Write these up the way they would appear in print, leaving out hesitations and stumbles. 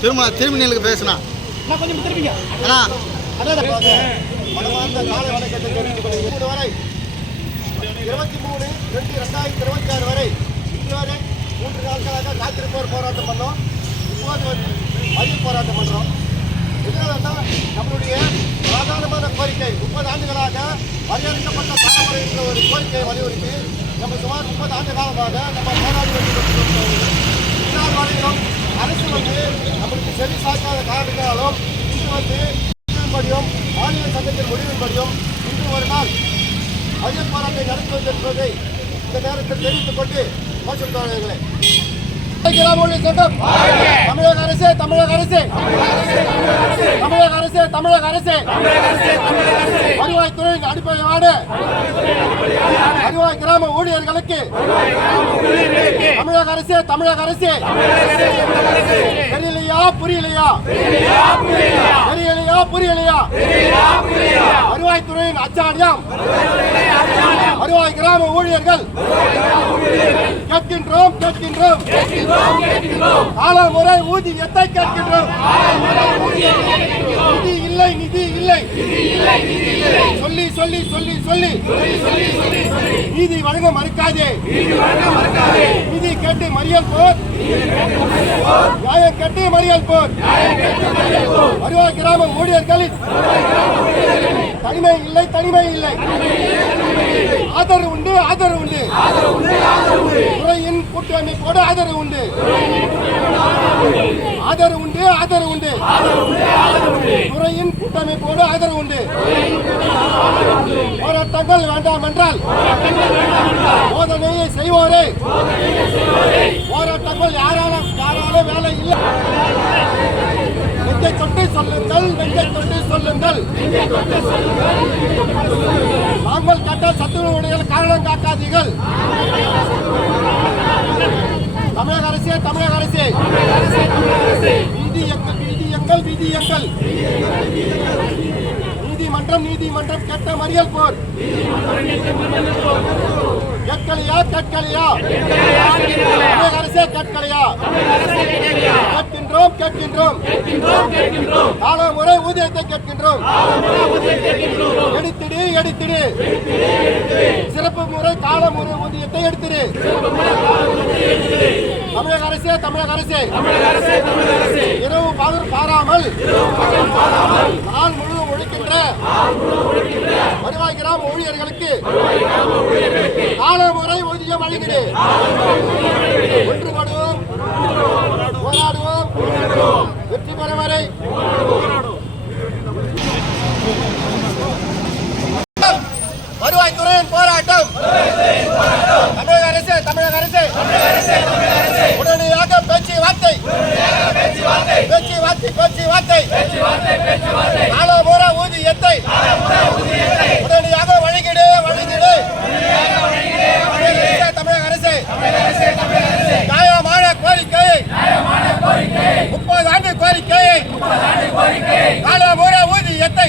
திரும்ப நீங்களுக்கு பேசுனா கொஞ்சம் திரும்பிங்க அண்ணா மனமார்ந்த காலை வணக்கத்தை தெரிவித்துக் கொள்கிறேன். வரை 23/2/2026 வரை இன்று வரை 3 நாட்களாக காத்திருப்போர் போராட்டம் பண்ணோம். இப்போது மறியல் போராட்டம் பண்ணுறோம். எதனால்னா நம்மளுடைய சாதாரணமான கோரிக்கை 30 ஆண்டுகளாக வரையறுக்கப்பட்ட தலைமுறை என்ற ஒரு கோரிக்கையை வலியுறுத்தி நம்ம சுமார் 30 ஆண்டு காலமாக நம்ம போராடி இந்நாள் வரையிலும் அரசு நம்மளுக்கு செவி சாய்க்காத காரணத்தினாலும் இன்று முடிவின்படியும் மாநில சங்கத்தின் முடிவின்படியும் இன்று ஒரு நாள் மறியல் போராட்டம் நடத்துவது என்பதை இந்த நேரத்தில் தெரிவித்துக் கொண்டு மோசம் தோழர்களே, தமிழக அரசு தமிழக அரசு தமிழக அரசு தமிழக அரசு வருவாய்த்துறையின் அடிப்படையான வருவாய் கிராம ஊழியர்களுக்கு தமிழக அரசு தமிழக அரசு தெரியலையா புரியலையா தெரியலையா புரியலையா வருவாய்த்துறையின் அச்சாரியம் வருவாய் கிராம ஊழியர்கள் கேட்கின்றோம் கேட்கின்றோம் காலமுறை ஊதியத்தை கேட்கின்றோம். நிதி இல்லை நிதி இல்லை சொல்லி சொல்லி சொல்லி சொல்லி நீதி வழங்க மறுக்காதே. நீதி கேட்டு மறியல் போர், நியாயம் கேட்டு மறியல் போர். வருவாய் கிராம ஊழியர்களின் தனிமை இல்லை தனிமை இல்லை. ஆதரவு உண்டு ஆதரவு உண்டு. துறையின் கூட்டமைப்போடு ஆதரவு உண்டு ஆதரவு உண்டு ஆதரவு உண்டு. துறையின் கூட்டமைப்போடு ஆதரவு உண்டு. போராட்டங்கள் வேண்டாம் என்றால் போதனையை செய்வோரே. போராட்டங்கள் யாராலும் வேலை இல்லை. நெஞ்சை தொட்டு சொல்லுங்கள் நெஞ்சை தொட்டு சொல்லுங்கள். நாங்கள் கேட்ட சத்துணவுடைய காரணம் காட்டாதீர்கள். தமிழக அரசே தமிழக அரசே விதியங்கள் விதியங்கள். நீதிமன்றம் நீதிமன்றம் கேட்ட மறியல் போர். கேட்கலையா கேட்கலையா தமிழக அரசே கேட்கலையா? கேட்கின்றோம் கேட்கின்றோம். காலமுறை ஊதியத்தை கேட்கின்றோம். எடுத்திடு எடுத்திடு. சிறப்பு முறை காலமுறை ஊதியத்தை எடுத்திடு. தமிழக அரசே தமிழக அரசே இரவு பகல் பாராமல் நாள் முழுவதும் உழைக்கின்ற வருவாய் கிராம ஊழியர்களுக்கு காலமுறை ஊதியம் வழங்கிடு. ஒன்றுபடுவோம் போராடுவோம் வெற்றி பெறும் வரை. வருவாய்த்துறையின் போராட்டம் தமிழக அரசு தமிழக அரசு உடனடியாக பேச்சுவார்த்தை பேச்சுவார்த்தை பேச்சுவார்த்தை காலமுறை ஊதியத்தை உடனடியாக வழங்கிடு வழங்கிடு. தமிழக அரசு நியாயமான கோரிக்கையை 30 ஆண்டு கோரிக்கையை காலமுறை ஊதியத்தை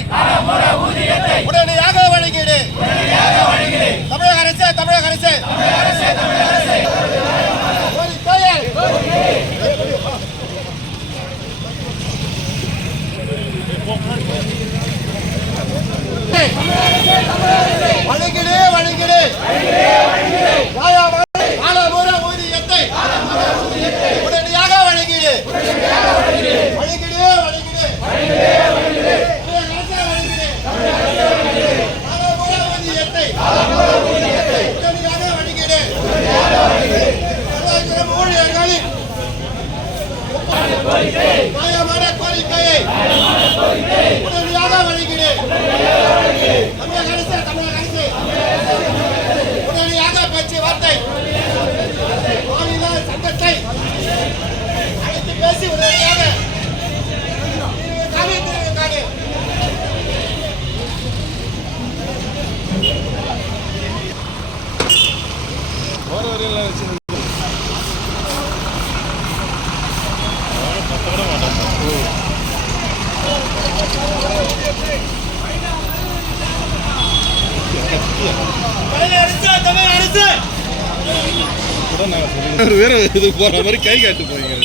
உடனடியாக வழங்கிடு. தமிழக அரசு தமிழக அரசு வழங்கிடு வழங்கிடு. காலமுறை ஊதியத்தை உடனடியாக வழங்கிடு வழங்கிடு வழங்கிடு. காலமுறை ஊதியத்தை உடனடியாக வழங்கிடு. ஊழியர்களின் நியாயமான கோரிக்கையை உடனடியாக வழங்கிடு. தமிழக அரசு தமிழக அரசு உடனடியாக பேச்சுவார்த்தை மாநில சங்கத்தை அழைத்து பேசி உடனடியாக தீர்வுக்காக தமிழக அரசு வேற இது போற மாதிரி கை காட்டு போறீங்க